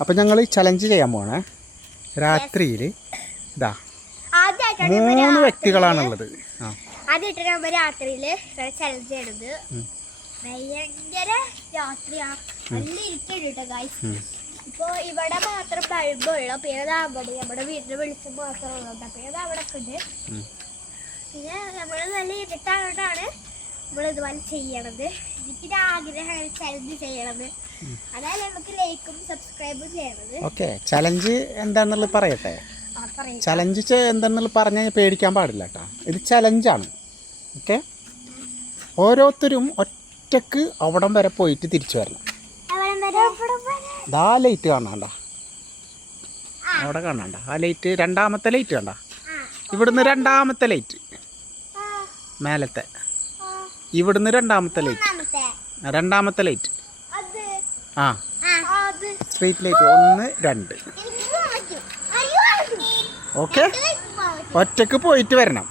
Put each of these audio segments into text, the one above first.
അപ്പം ഞങ്ങൾ ചലഞ്ച് ചെയ്യാൻ പോണേ. രാത്രിയിൽ ഇതാ 3 വ്യക്തികളാണുള്ളത്. ആദ്യമായിട്ട് രാത്രിയിൽ ചലഞ്ച് ചെയ്യണത്. ഭയങ്കര രാത്രിയാണ്, നല്ല ഇരിക്കണം കേട്ടോ ഗൈസ്. ഇപ്പോൾ ഇവിടെ മാത്രം ബൾബുള്ളൂ, പിന്നെ അവിടെ നമ്മുടെ വീട്ടിൽ വെളിച്ചം മാത്രമുള്ളൂ. പിന്നെ അവിടെ ഒക്കെ ഉണ്ട്. പിന്നെ നമ്മൾ നല്ല ഇരുട്ടായിട്ടാണ് നമ്മൾ ഇതുപോലെ ചെയ്യണത്. എനിക്കൊരു ആഗ്രഹമാണ് ചലഞ്ച് ചെയ്യണത്. അതായത് നമുക്ക് ലൈക്കും സബ്സ്ക്രൈബും ചെയ്യണത്. ഓക്കെ, ചലഞ്ച് എന്താണെന്നുള്ളത് പറയട്ടെ. ചലഞ്ച് എന്താണെന്നുള്ളത് പറഞ്ഞാൽ പേടിക്കാൻ പാടില്ല കേട്ടോ. ഇത് ചലഞ്ചാണ്. ഓക്കെ, ഓരോരുത്തരും ഒറ്റക്ക് അവിടം വരെ പോയിട്ട് തിരിച്ചു വരണം. ആ ലൈറ്റ് കാണാണ്ട, അവിടെ കാണാണ്ട. ആ ലൈറ്റ്, രണ്ടാമത്തെ ലൈറ്റ് കണ്ട, ഇവിടുന്ന് രണ്ടാമത്തെ ലൈറ്റ് മേലത്തെ, ഇവിടുന്ന് രണ്ടാമത്തെ ലൈറ്റ് ആ സ്ട്രീറ്റ് ലൈറ്റ് 1 2. ഓക്കെ, ഒറ്റക്ക് പോയിട്ട് വരണം.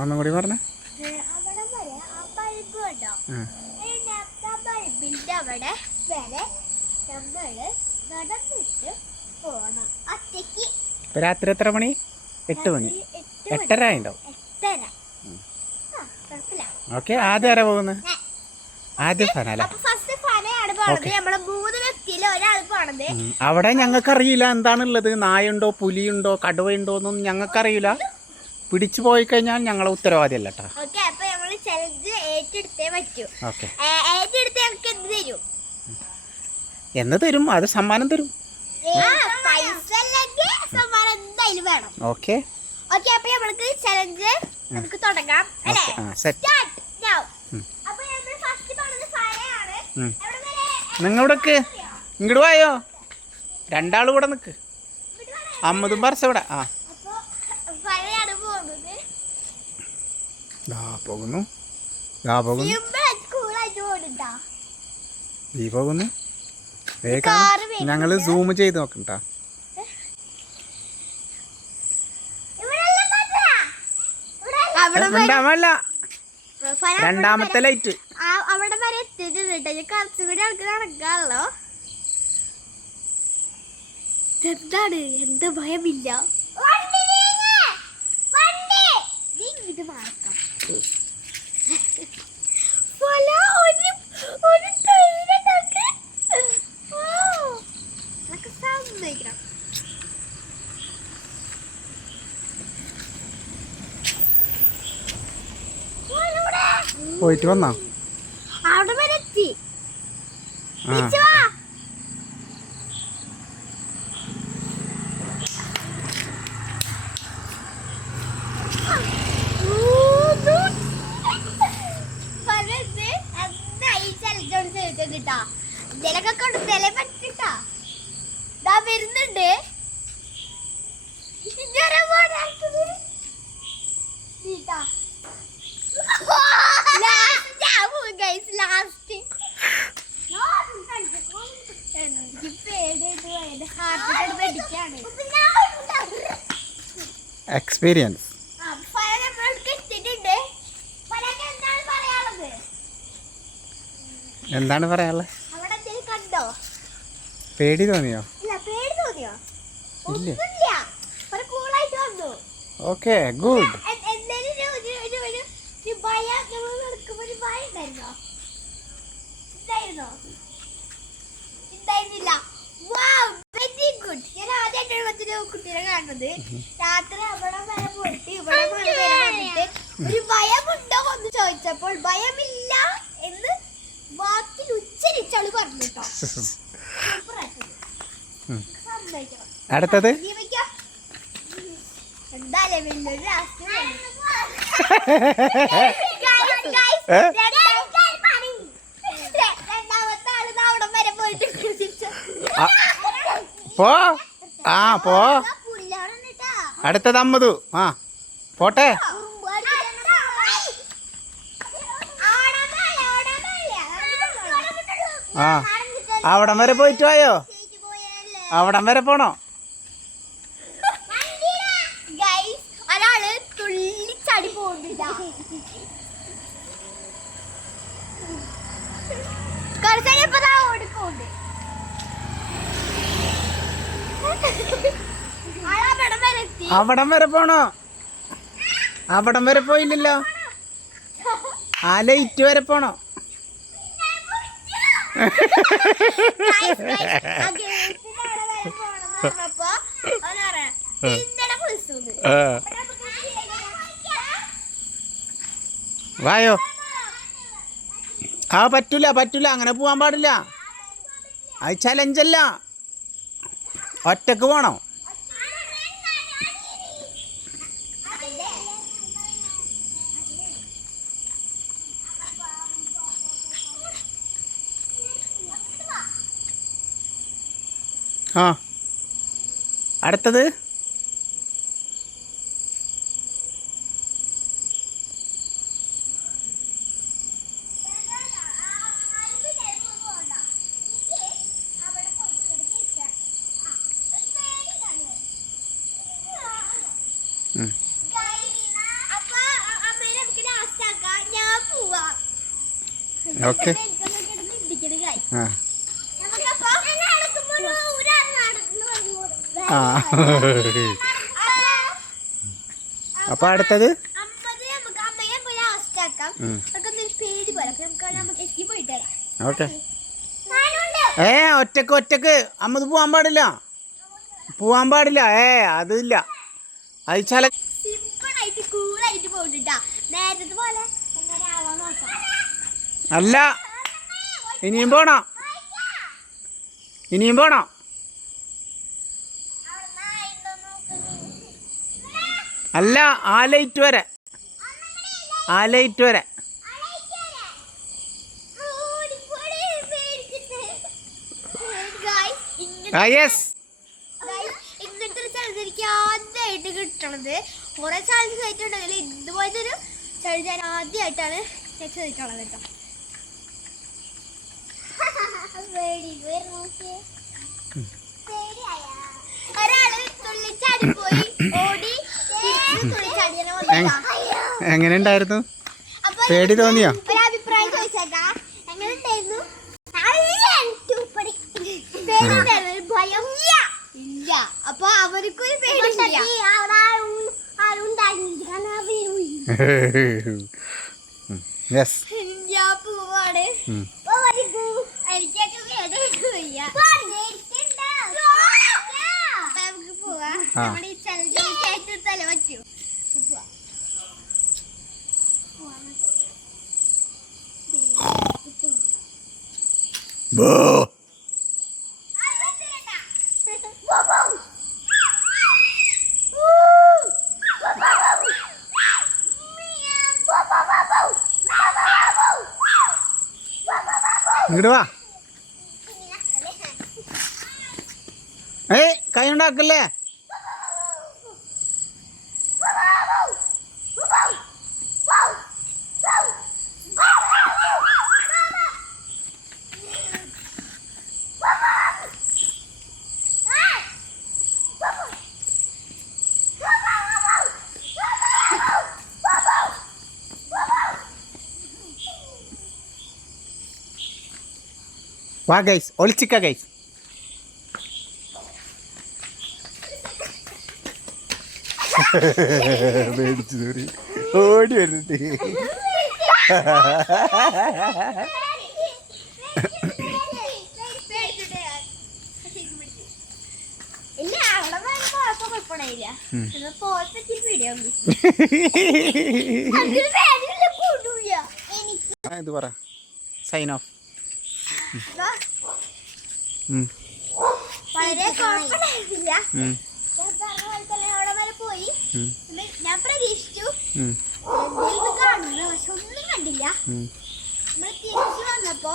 ഒന്നും കൂടി പറഞ്ഞേ. രാത്രി എത്ര മണി? 8 മണി, 8:30 ആയിണ്ടാവും. ഓക്കെ, ആദ്യം ആരാ പോകുന്നത്? ആദ്യം ഫനല്ലേ. അവിടെ ഞങ്ങൾക്കറിയില്ല എന്താണുള്ളത്. നായുണ്ടോ പുലിയുണ്ടോ കടുവയുണ്ടോ എന്നൊന്നും ഞങ്ങൾക്കറിയില്ല. പിടിച്ചു പോയി കഴിഞ്ഞാൽ ഞങ്ങളെ ഉത്തരവാദിയല്ല കേട്ടോ. എന്ന് തരും, അത് സമ്മാനം തരും. ഓക്കെ, നിങ്ങളിവിടക്ക് ഇങ്ങോട്ട് പോയോ? 2 ആൾ കൂടെ നിൽക്ക്. അമ്മതും പറച്ച ഇവിടെ. പോകുന്നു ഞങ്ങള് സൂം ചെയ്ത് നോക്കണ്ട. രണ്ടാമത്തെ ലൈറ്റ് അവിടെ വരെ എത്തിയിട്ടുണ്ട്. കുറച്ചുകൂടി ആൾക്ക് നടക്കാണല്ലോ. എന്താണ്, എന്ത് ഭയമില്ല. പോയിട്ട് വന്നാ അവിടെ വരെ എത്തി. വരുന്നുണ്ട്. എക്സ്പീരിയൻസ്. എന്താണ് പറയാനുള്ളത്? പേടി തോന്നിയോ? ഇല്ല. Okay, good. കുട്ടികളെ കാണുന്നത് രാത്രി അവിടെ വരെ പോയിട്ട് ഇവിടെ വന്നിട്ട് ഒരു ഭയമുണ്ടോ എന്ന് ചോദിച്ചപ്പോൾ ഭയമില്ല എന്ന് വാക്കിൽ ഉച്ചരിച്ചാള് പറഞ്ഞു കേട്ടോ. അടുത്തത് എന്തായാലും വലിയൊരു രാഷ്ട്രീയ രണ്ടാമത്തെ ആള് അവിടെ വരെ പോയിട്ട് പോ. പോ. അടുത്തത് അമ്മതു. പോട്ടെ. അവിടം വരെ പോയിട്ട് പോയോ? അവിടം വരെ പോണോ? ഒരാള് തുള്ളിച്ചാടി പോകുന്നില്ല. ഓടിക്കോണ്ട് അവിടം വരെ പോണോ? അവിടം വരെ പോയില്ലല്ലോ. ആ ലൈറ്റ് വരെ പോണോ? വായോ. ആ പറ്റൂല പറ്റൂല, അങ്ങനെ പോവാൻ പാടില്ല. അത് ചലഞ്ചല്ല, ഒറ്റക്ക് പോണോ? ആ അടുത്തത് ഓക്കെ. ആ അപ്പൊ അടുത്തത് ഓക്കെ. ഒറ്റക്ക് ഒറ്റക്ക് അമ്മത് പോവാൻ പാടില്ല, പോവാൻ പാടില്ല. അതില്ല, അത് ചല അല്ല. ഇനിയും പോണോ? ഇനിയും പോണോ? അല്ല, ആ ലൈറ്റ് വരെ, ആ ലൈറ്റ് വരെ. യെസ്. ഇങ്ങനത്തെ ഒരു ചലഞ്ച് എനിക്ക് ആദ്യമായിട്ട് കിട്ടണത്. കുറെ ചലഞ്ച് കഴിച്ചിട്ടുണ്ടെങ്കിൽ ഇതുപോലത്തെ ഒരു ചലഞ്ച് ഞാൻ ആദ്യമായിട്ടാണ് ചെയ്തിട്ടുള്ളത് കേട്ടോ. ഒരാള് തുള്ളിച്ചാടി പോയി ഓടി എങ്ങനെ ഉണ്ടായിരുന്നു? പേടി തോന്നിയോ? ഒരു അഭിപ്രായം ചോദിച്ചേക്കാ, എങ്ങനെ ഉണ്ടായിരുന്നു? ഭയം ഇല്ല. അപ്പൊ അവർക്കൊരു പേടില്ല. ഞാൻ പോവാണ്. എനിക്കൊക്കെ നമുക്ക് പോവാ. നമ്മുടെ ഈ ചലഞ്ച് തല പറ്റൂ. ഇങ്ങോട്ട് വാ. കൈ ഉണ്ടാക്കല്ലേ. വാ ഗൈസ്, ഒളിച്ചിക്ക ഗൈസ്. മേടിച്ചു തൂറി ഓടി വരുന്നുണ്ട്. ഇത് പറ, സൈൻ ഓഫ്. വളരെ കുഴപ്പമില്ല. അവിടെ വരെ പോയി. ഞാൻ പ്രതീക്ഷിച്ചു എന്തെങ്കിലും കാണുന്നു, പക്ഷെ ഒന്നും കണ്ടില്ല. നമ്മൾ തിരിച്ചു വന്നപ്പോ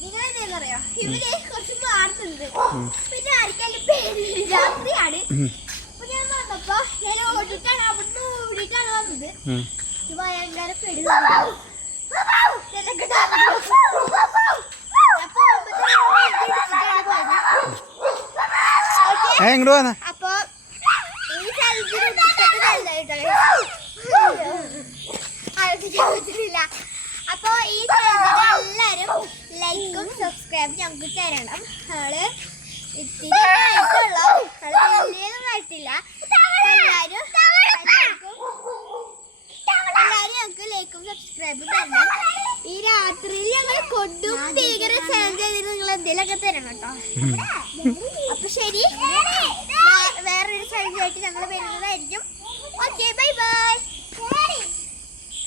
നിങ്ങൾ എന്താ പറയാ, ഇവര് കുറച്ച് മാറുന്നുണ്ട്. പിന്നെ ആർക്കെങ്കിലും പേടില്ല, രാത്രിയാണ്. അപ്പൊ ഞാൻ വന്നപ്പോ ഞാൻ ഓടിട്ടാണ് അവിടുന്ന് ഓടിട്ടാണ് വന്നത്. ഭയങ്കര പേടി. അപ്പൊ ഈ അപ്പൊ ഈ എല്ലാരും ലൈക്ക് സബ്സ്ക്രൈബ് ഞങ്ങൾക്ക് തരണം. ഞങ്ങള് ഇത്തിരി ആയിട്ടുള്ള വലിയൊന്നും ആയിട്ടില്ല. എല്ലാരും ഞങ്ങൾക്ക് ലൈക്കും സബ്സ്ക്രൈബും തരണം. ഈ രാത്രിയിൽ ഞങ്ങൾ കൊടും ഭീകര ചലഞ്ച് ചെയ്തിട്ട് നിങ്ങൾ എന്തെങ്കിലുമൊക്കെ തരണം കേട്ടോ. അപ്പൊ ശരി, വേറൊരു ചലഞ്ച് ആയിട്ട് ഞങ്ങൾ വരുന്നതായിരിക്കും.